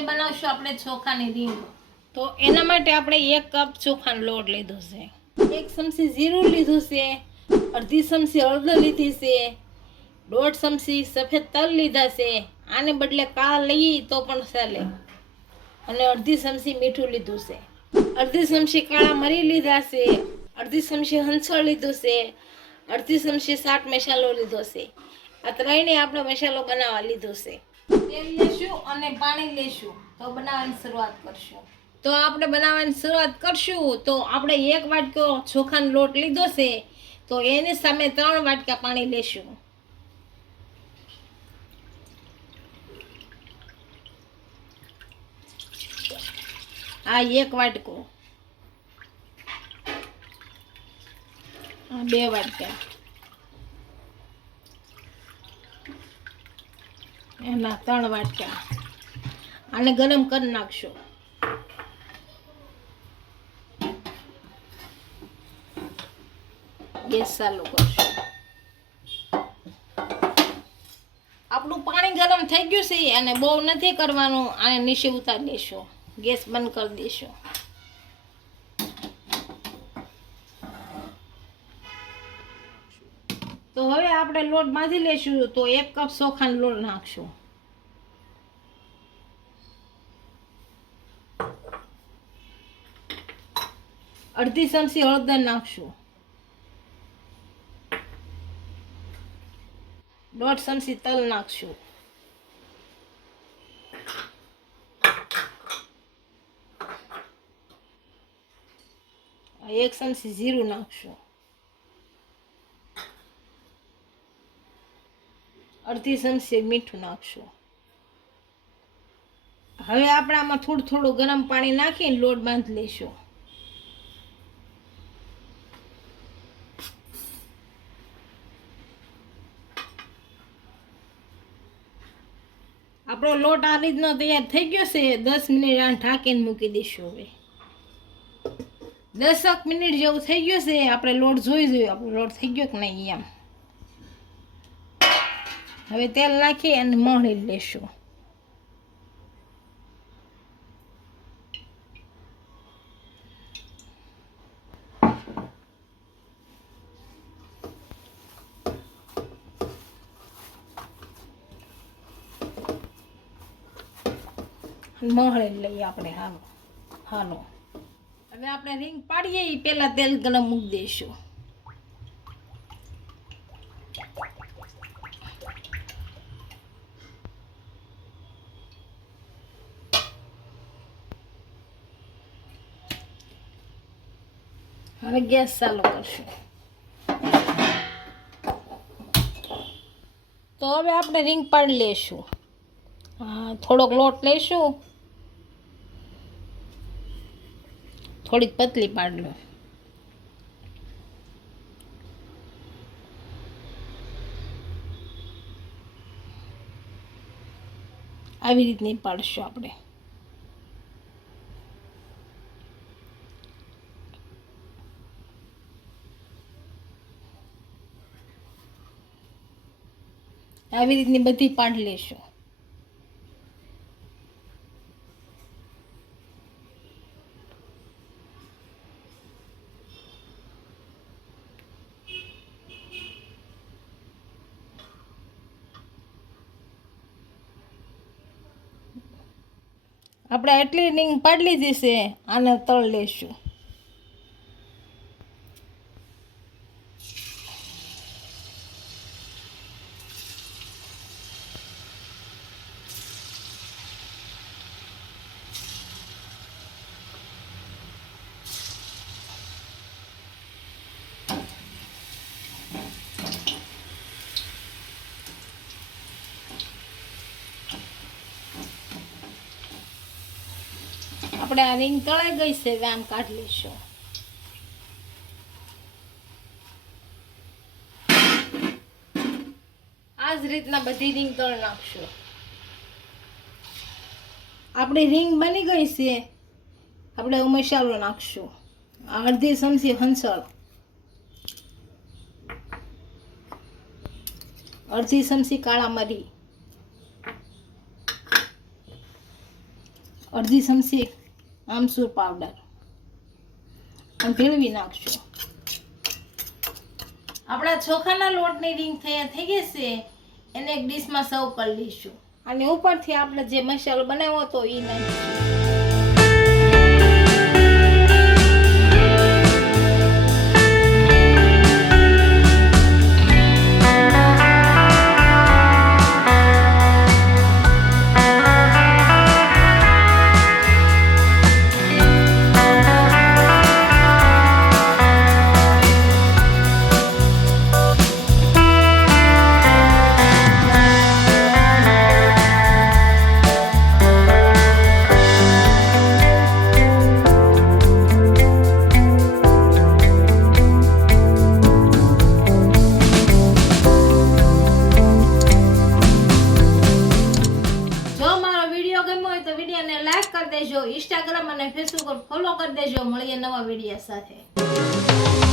આજે બનાવશું આપણે ચોખાની રીંગ. તો એના માટે આપણે 1 કપ ચોખાનો લોટ લીધો છે, 1 ચમચી જીરું લીધું છે, અડધી ચમચી હળદર લીધી છે, 1.5 ચમચી સફેદ તલ લીધા છે, આને બદલે કાળા લઈએ તો પણ ચાલે, અને અડધી ચમચી મીઠું લીધું છે, અડધી ચમચી કાળા મરી લીધા છે, અડધી ચમચી હંચળ લીધું છે, અડધી ચમચી ચાટ મસાલો લીધો છે. આ ત્રણેય આપણે મસાલો બનાવવા લીધો છે. તેલ લેશું અને પાણી લેશું તો બનાવવાની શરૂઆત કરશું. તો આપણે બનાવવાની શરૂઆત કરશું તો આપણે 1 વાટકો ચોખાનો લોટ લીધો છે, તો એની સામે 3 વાટકા પાણી લેશું. આ 1 વાટકો, આ 2 વાટકા, એના 3 વાટકા. આને ગરમ કરી નાખશો. ગેસ ચાલુ કરશો. આપણું પાણી ગરમ થઈ ગયું છે અને બહુ નથી કરવાનું, આને નીચે ઉતારી દેશો, ગેસ બંધ કરી દેશો. તો હવે આપણે લોટ બાંધી લેશું. તો 1 કપ ચોખાનો લોટ નાખશું, અડધી ચમચી હળદર નાખશું, 1.5 ચમચી તલ નાખશું, 1 ચમચી જીરું નાખશું, અડધી ચમચી મીઠું નાખશું. હવે આપણે આમાં થોડું થોડું ગરમ પાણી નાખીને લોટ બાંધી લઈશું. આપણો લોટ આ રીતનો તૈયાર થઈ ગયો છે. 10 મિનિટ આ ઢાંકીને મૂકી દઈશું. હવે 10 મિનિટ જેવું થઈ ગયું છે. આપણે લોટ જોઈ આપણો લોટ થઈ ગયો કે નહીં એમ. હવે તેલ નાખી અને મળી લેશું. મળી લઈએ આપણે. હાલો હવે આપણે રીંગ પાડીએ એ પહેલાં તેલ ગરમ મૂકી દઈશું. હવે ગેસ ચાલુ કરશું. તો હવે આપણે રીંગ પાડી લઈશું. થોડોક લોટ લઈશું, થોડીક પતલી પાડી લો. આવી રીતની પાડશું આપણે. આવી રીતની બધી પાડી લેશું. આપણે આટલી રીંગ પાડી લીધી છે. આને તળ લેશું. આપણે આ રીંગ તળાઈ ગઈ છે. આમ કાઢી લઈશું. આ જ રીતના બધી રીંગ તળી નાખશું. આપણી રીંગ બની ગઈ છે. આપણે મસાલો નાખશું. અડધી ચમચી હંચળ, અડધી ચમચી કાળા મરી, અડધી ચમચી આમચૂર પાવડર અને ભેળવી નાખશું. આપણા ચોખાના લોટની રીંગ થઈ ગઈ છે, એને એક ડીશમાં સર્વ કરી લઈશું. અને ઉપરથી આપણે જે મસાલો બનાવ્યો હતો એ નાખીશું. લાઈક કરી દેજો, ઇન્સ્ટાગ્રામ અને ફેસબુક પર ફોલો કરી દેજો. મળીએ નવા વિડીયો સાથે.